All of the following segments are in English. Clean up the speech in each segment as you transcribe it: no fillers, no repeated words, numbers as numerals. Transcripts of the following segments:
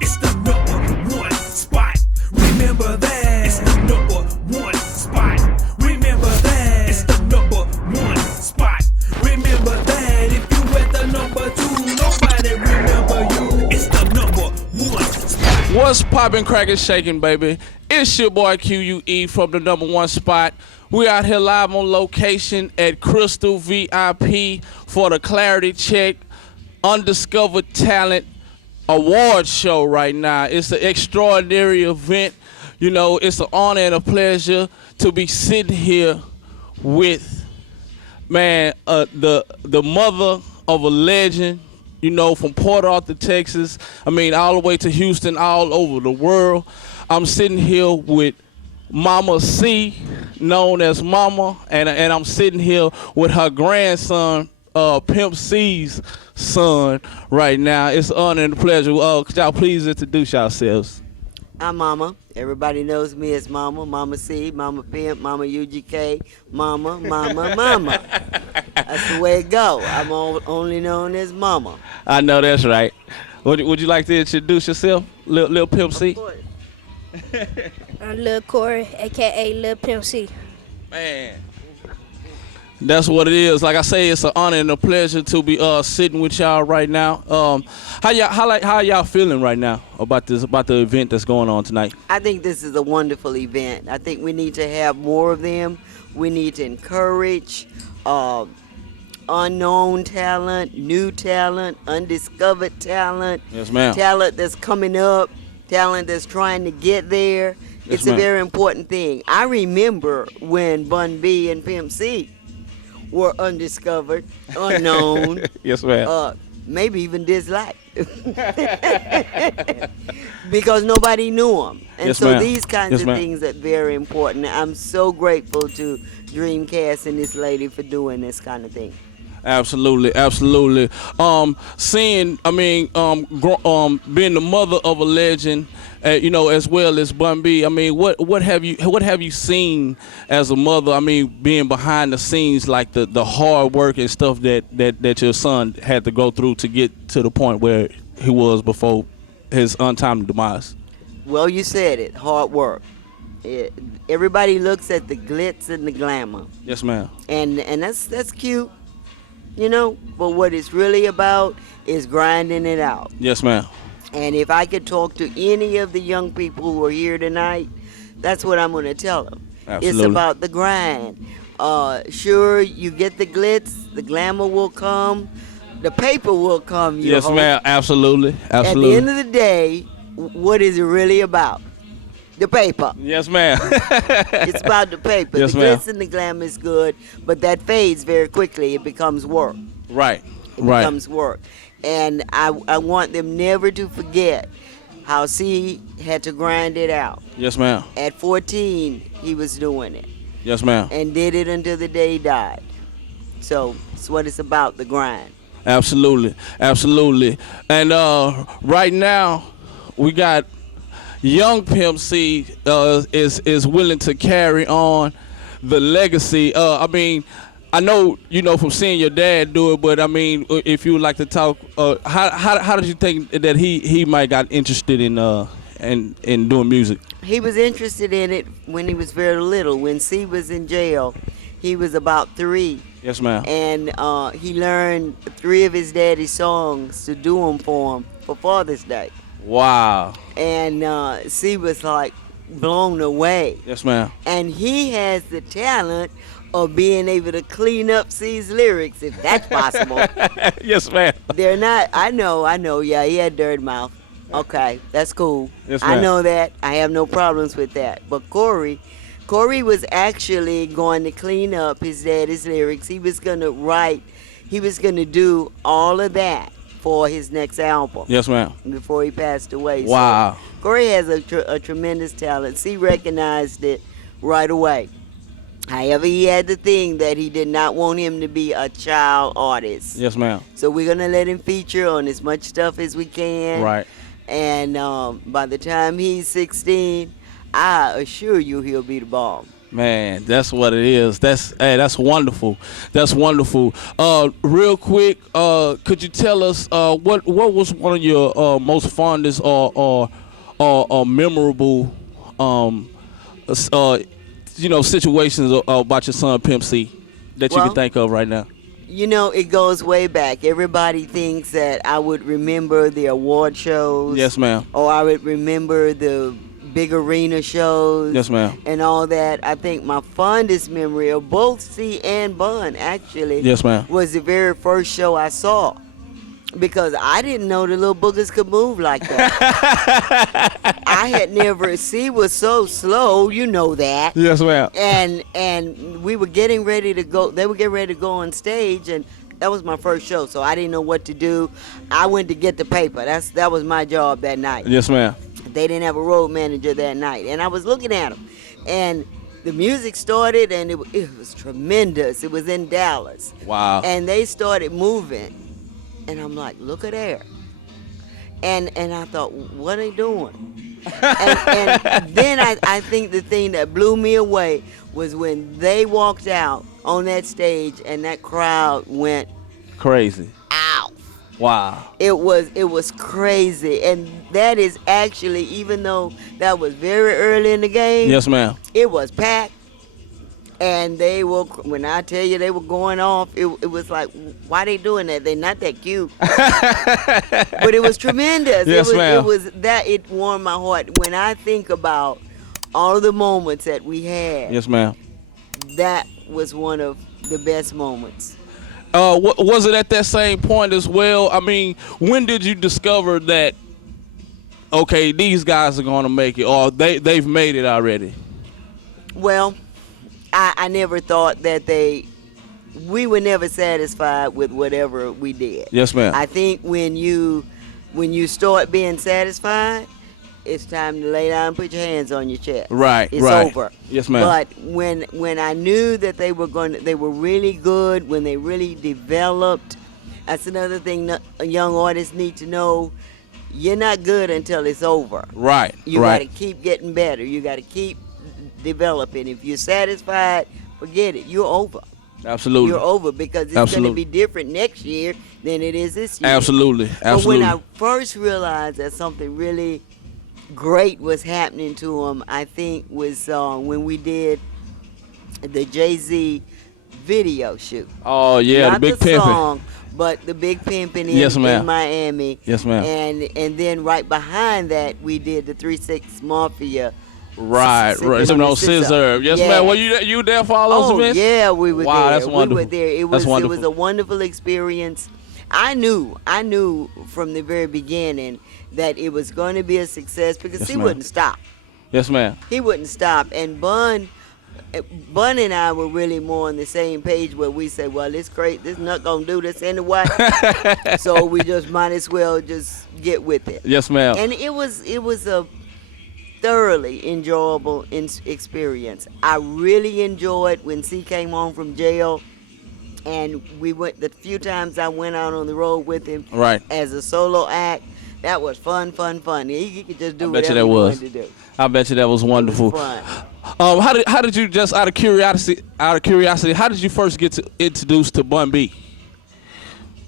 It's the number one spot. Remember that. It's the number one spot. Remember that. It's the number one spot. Remember that. If you at the number two, nobody remember you. It's the number one spot. What's poppin', crackin', shaking, baby? It's your boy Q.U.E from the number one spot. We out here live on location at Crystal VIP for the Clarity Check Undiscovered Talent Award Show right now. It's an extraordinary event. You know, it's an honor and a pleasure to be sitting here with, man, the mother of a legend, you know, from Port Arthur, Texas. I mean, all the way to Houston, all over the world. I'm sitting here with Mama C, known as Mama, and I'm sitting here with her grandson, Pimp-C's son, right now. It's an honor and a pleasure. Could y'all please introduce yourselves? I'm Mama. Everybody knows me as Mama, Mama C, Mama Pimp, Mama UGK, Mama. That's the way it go. I'm only known as Mama. I know that's right. Would you like to introduce yourself, Lil Pimp-C? Of course. I'm Lil Corey, a.k.a. Lil Pimp-C. Man, that's what it is. Like I say, it's an honor and a pleasure to be sitting with y'all right now. How y'all feeling right now about the event that's going on tonight? I think this is a wonderful event. I think we need to have more of them. We need to encourage unknown talent, new talent, undiscovered talent. Yes, ma'am. Talent that's coming up, talent that's trying to get there. Yes, It's ma'am. a very important thing. I remember when Bun-B and Pimp-C were undiscovered, unknown. Yes, ma'am. Maybe even disliked. Because nobody knew them. And Yes, so ma'am. these kinds Yes, of ma'am. things are very important. I'm so grateful to Dreamcast and this lady for doing this kind of thing. Absolutely. Being the mother of a legend, you know, as well as Bun-B. I mean, what have you seen as a mother? I mean, being behind the scenes, like the hard work and stuff that your son had to go through to get to the point where he was before his untimely demise. Well, you said it, hard work. Everybody looks at the glitz and the glamour. Yes, ma'am. And that's cute, you know, but what it's really about is grinding it out. Yes, ma'am. And if I could talk to any of the young people who are here tonight, that's what I'm going to tell them. Absolutely. It's about the grind. Sure, you get the glitz, the glamour will come, the paper will come. You Yes, hope. ma'am. Absolutely. At the end of the day, what is it really about? The paper. Yes, ma'am. It's about the paper. Yes, the ma'am. glitz and the glamour is good, but that fades very quickly. It becomes work. Right. It Right. becomes work. And I want them never to forget how C had to grind it out. Yes, ma'am. At 14, he was doing it Yes, ma'am. and did it until the day he died. So it's what it's about, the grind. Absolutely. And right now, we got young Pimp-C is willing to carry on the legacy. I mean, I know, you know, from seeing your dad do it, but I mean, if you would like to talk, how did you think that he might got interested in doing music? He was interested in it when he was very little. When C was in jail, he was about 3. Yes, ma'am. And he learned 3 of his daddy's songs to do them for him for Father's Day. Wow. And C was like blown away. Yes, ma'am. And he has the talent of being able to clean up C's lyrics, if that's possible. Yes, ma'am. They're not, I know, yeah, he had dirty mouth. Okay, that's cool. Yes, I ma'am. know that. I have no problems with that. But Corey was actually going to clean up his daddy's lyrics. He was going to write, he was going to do all of that for his next album. Yes, ma'am. Before he passed away. Wow. So Corey has a tremendous talent. C recognized it right away. However, he had the thing that he did not want him to be a child artist. Yes, ma'am. So we're going to let him feature on as much stuff as we can. Right. And by the time he's 16, I assure you he'll be the bomb. Man, that's what it is. That's wonderful. That's wonderful. Real quick, could you tell us what was one of your most fondest or memorable situations about your son Pimp C that you Well, can think of right now? You know, it goes way back. Everybody thinks that I would remember the award shows. Yes, ma'am. Or I would remember the big arena shows. Yes, ma'am. And all that. I think my fondest memory of both C and Bun, actually, Yes, ma'am. was the very first show I saw. Because I didn't know the little boogers could move like that. I had never, C was so slow, you know that. Yes, ma'am. And we were getting ready to go, they were getting ready to go on stage, and that was my first show, so I didn't know what to do. I went to get the paper. That was my job that night. Yes, ma'am. They didn't have a road manager that night, and I was looking at them, and the music started, and it was tremendous. It was in Dallas. Wow. And they started moving. And I'm like, look at there. And I thought, what are they doing? and then I think the thing that blew me away was when they walked out on that stage and that crowd went crazy. out. Wow. It was crazy. And that is actually, even though that was very early in the game, Yes, ma'am. it was packed. And they were, when I tell you they were going off, it was like, why they doing that? They not that cute. But it was tremendous. Yes, ma'am. It warmed my heart. When I think about all of the moments that we had, Yes, ma'am. that was one of the best moments. Was it at that same point as well? I mean, when did you discover that, okay, these guys are going to make it, or they've made it already? Well, I never thought that we were never satisfied with whatever we did. Yes, ma'am. I think when you start being satisfied, it's time to lay down and put your hands on your chest. Right, it's right. over. Yes, ma'am. But when I knew that they were really good, when they really developed, that's another thing young artists need to know. You're not good until it's over. Right, You right. got to keep getting better. You got to keep developing. If you're satisfied, forget it. You're over. Absolutely. You're over, because it's going to be different next year than it is this year. Absolutely. But when I first realized that something really great was happening to them, I think was when we did the Jay-Z video shoot. Oh, yeah, Not the Big the Pimpin'. song, but the Big Pimpin' Yes, ma'am. in Miami. Yes, ma'am. And then right behind that, we did the 3-6 Mafia. Right. Some no scissor. Yes, Yeah. ma'am. Were you there for all those Oh events? yeah, we were Wow, there. that's wonderful. We were there. It That's was wonderful. a wonderful experience. I knew from the very beginning that it was going to be a success, because Yes, he ma'am. wouldn't stop. Yes, ma'am. He wouldn't stop. And Bun and I were really more on the same page, where we said, well, this not gonna do this anyway. So we just might as well just get with it. Yes, ma'am. And it was a thoroughly enjoyable experience. I really enjoyed when C came home from jail, and we went the few times I went out on the road with him Right. as a solo act. That was fun. He could just do I bet you whatever that he was. wanted to do. I bet you that was wonderful. Fun. How did you, just out of curiosity, how did you first get introduced to Bun-B?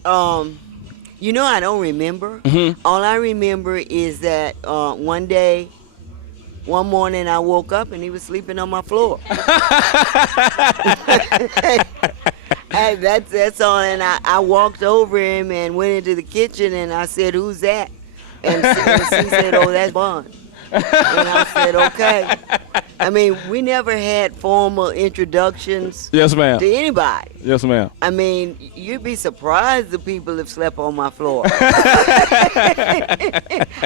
You know, I don't remember. Mm-hmm. All I remember is that one morning I woke up and he was sleeping on my floor. And that's all. And I walked over him and went into the kitchen, and I said, "Who's that?" And she said, "Oh, that's Bun." And I said, "Okay." I mean, we never had formal introductions Yes, ma'am. to anybody. Yes, ma'am. I mean, you'd be surprised the people have slept on my floor.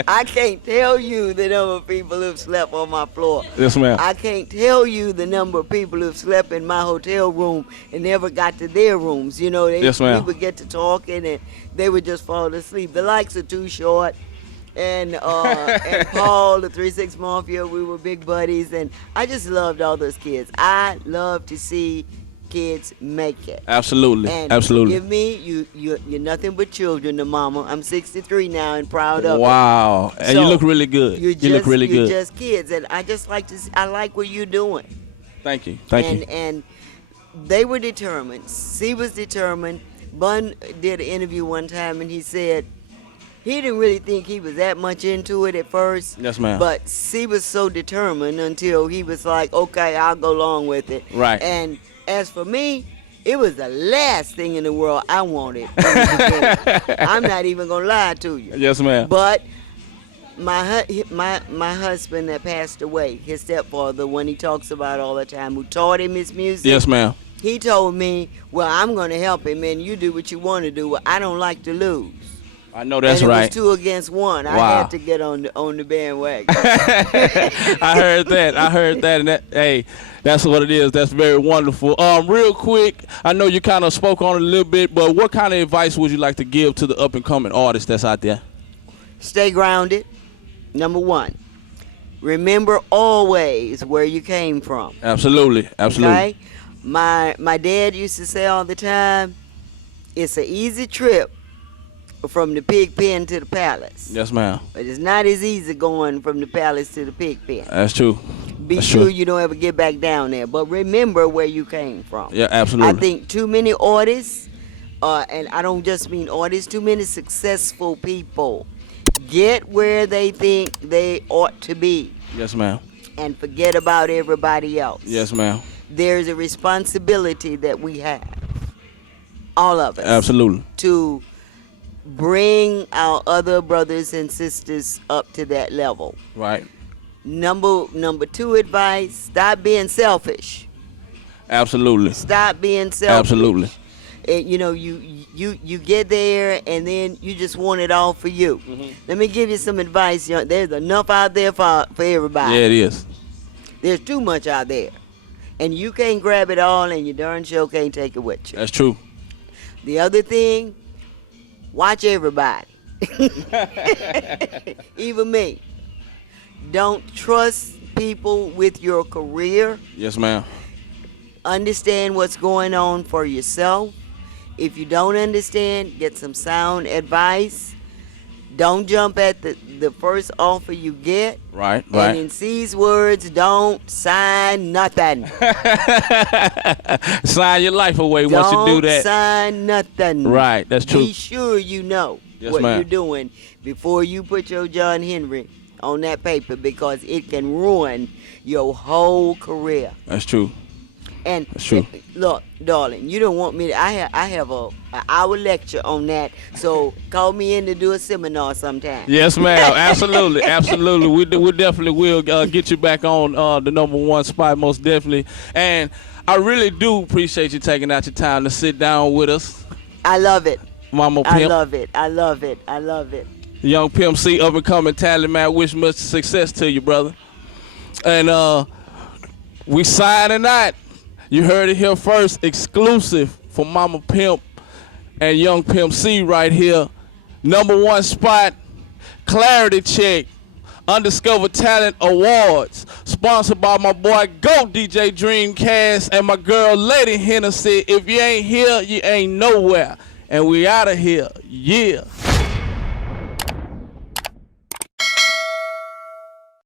I can't tell you the number of people who've slept on my floor. Yes, ma'am. I can't tell you the number of people who've slept in my hotel room and never got to their rooms. You know, Yes, we ma'am. would get to talking and they would just fall asleep. The lights are too short. And Paul, the 3-6 Mafia, we were big buddies, and I just loved all those kids. I love to see kids make it. Absolutely. And Absolutely. forgive me, you're nothing but children to mama. I'm 63 now and proud of it. Wow. And you So, look really good. You look really You're good. just kids, and I just like I like what you're doing. Thank you. Thank you. And they were determined. C was determined. Bun did an interview one time, and he said he didn't really think he was that much into it at first. Yes, ma'am. But C was so determined until he was like, okay, I'll go along with it. Right. And as for me, it was the last thing in the world I wanted. In the beginning. I'm not even going to lie to you. Yes, ma'am. But my husband that passed away, his stepfather, when he talks about all the time, who taught him his music. Yes, ma'am. He told me, well, I'm going to help him, and you do what you want to do. Well, I don't like to lose. I know that's and it right. was 2 against 1. I Wow. had to get on the bandwagon. I heard that, and that, hey, that's what it is. That's very wonderful. Real quick, I know you kind of spoke on it a little bit, but what kind of advice would you like to give to the up and coming artists that's out there? Stay grounded. Number 1. Remember always where you came from. Absolutely, absolutely. Okay? My dad used to say all the time, it's an easy trip from the pig pen to the palace. Yes, ma'am. But it's not as easy going from the palace to the pig pen. That's true. Be That's sure true. you don't ever get back down there. But remember where you came from. Yeah, absolutely. I think too many artists, and I don't just mean artists, too many successful people get where they think they ought to be Yes, ma'am. and forget about everybody else. Yes, ma'am. There's a responsibility that we have, all of us, Absolutely. to bring our other brothers and sisters up to that level. Right. Number 2 advice, stop being selfish. Absolutely. Stop being selfish. Absolutely. You know, you get there and then you just want it all for you. Let me give you some advice. There's enough out there for everybody. Yeah, it is. There's too much out there. And you can't grab it all, and you darn sure can't take it with you. That's true. The other thing, watch everybody. Even me. Don't trust people with your career. Yes, ma'am. Understand what's going on for yourself. If you don't understand, get some sound advice. Don't jump at the first offer you get. Right, And right. in C's words, don't sign nothing. Sign your life away once you do Don't that. sign nothing. Right, that's true. Be sure you know Yes, what ma'am. you're doing before you put your John Henry on that paper, because it can ruin your whole career. That's true. And That's true. look, darling, you don't want me to. I have an hour lecture on that. So call me in to do a seminar sometime. Yes, ma'am. Absolutely, absolutely. We definitely will get you back on the number 1 spot, most definitely. And I really do appreciate you taking out your time to sit down with us, I love it. Mama I Pimp. love it. I love it. I love it. Young Pimp-C, up and coming talent, man. Wish much success to you, brother. And we signing out. You heard it here first, exclusive for Mama Pimp and Young Pimp-C right here. Number 1 spot, Clarity Check, Undiscovered Talent Awards, sponsored by my boy Go DJ Dreamcast and my girl Lady Hennessy. If you ain't here, you ain't nowhere. And we out of here. Yeah.